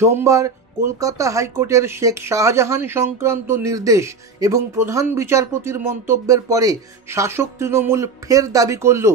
সোমবার কলকাতা হাইকোর্টের শেখ শাহজাহান সংক্রান্ত নির্দেশ এবং প্রধান বিচারপতির মন্তব্যের পরে শাসক তৃণমূল ফের দাবি করল,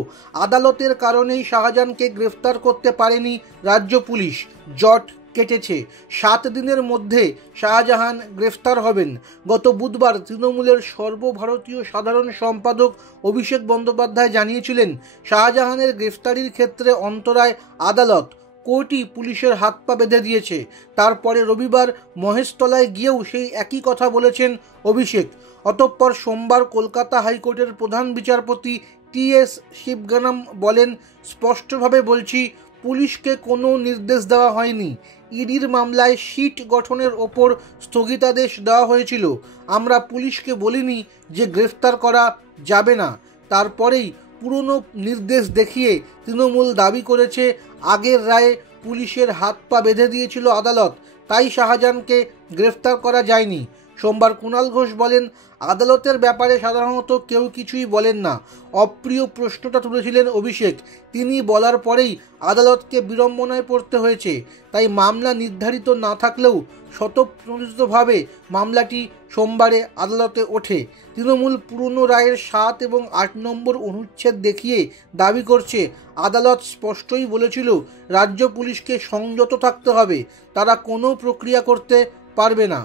আদালতের কারণেই শাহজাহানকে গ্রেফতার করতে পারেনি রাজ্য পুলিশ। জট কেটেছে, 7 দিনের মধ্যে শাহজাহান গ্রেফতার হবেন। গত বুধবার তৃণমূলের সর্বভারতীয় সাধারণ সম্পাদক অভিষেক বন্দ্যোপাধ্যায় জানিয়েছিলেন, শাহজাহানের গ্রেফতারির ক্ষেত্রে অন্তরায় আদালত, কোর্টই পুলিশের হাত পা বেঁধে দিয়েছে। তারপরে রবিবার মহেশতলায় গিয়েও সেই একই কথা বলেছেন অভিষেক। অতঃপর সোমবার কলকাতা হাইকোর্টের প্রধান বিচারপতি টি.এস. শিবগানাম বলেন, স্পষ্টভাবে বলছি, পুলিশকে কোনো নির্দেশ দেওয়া হয়নি। ইডির মামলায় সিট গঠনের ওপর স্থগিতাদেশ দেওয়া হয়েছিল। আমরা পুলিশকে বলিনি যে গ্রেফতার করা যাবে না। তারপরেই পুরনো নির্দেশ দেখিয়ে তৃণমূল দাবি করেছে, আগের রায়ে পুলিশের হাত পা বেঁধে দিয়েছিল আদালত, তাই শাহজাহানকে গ্রেফতার করা যায়নি। সোমবার কুণাল ঘোষ বলেন, আদালতের ব্যাপারে সাধারণত কেউ কিছুই বলেন না। অপ্রিয় প্রশ্নটা তুলেছিলেন অভিষেক। তিনি বলার পরেই আদালতকে বিড়ম্বনায় পড়তে হয়েছে। তাই মামলা নির্ধারিত না থাকলেও স্বতঃপ্রণোদিতভাবে মামলাটি সোমবারে আদালতে ওঠে। তৃণমূল পুরনো রায়ের 7 এবং 8 নম্বর অনুচ্ছেদ দেখিয়ে দাবি করছে, আদালত স্পষ্টই বলেছিল রাজ্য পুলিশকে সংযত থাকতে হবে, তারা কোনো প্রক্রিয়া করতে পারবে না।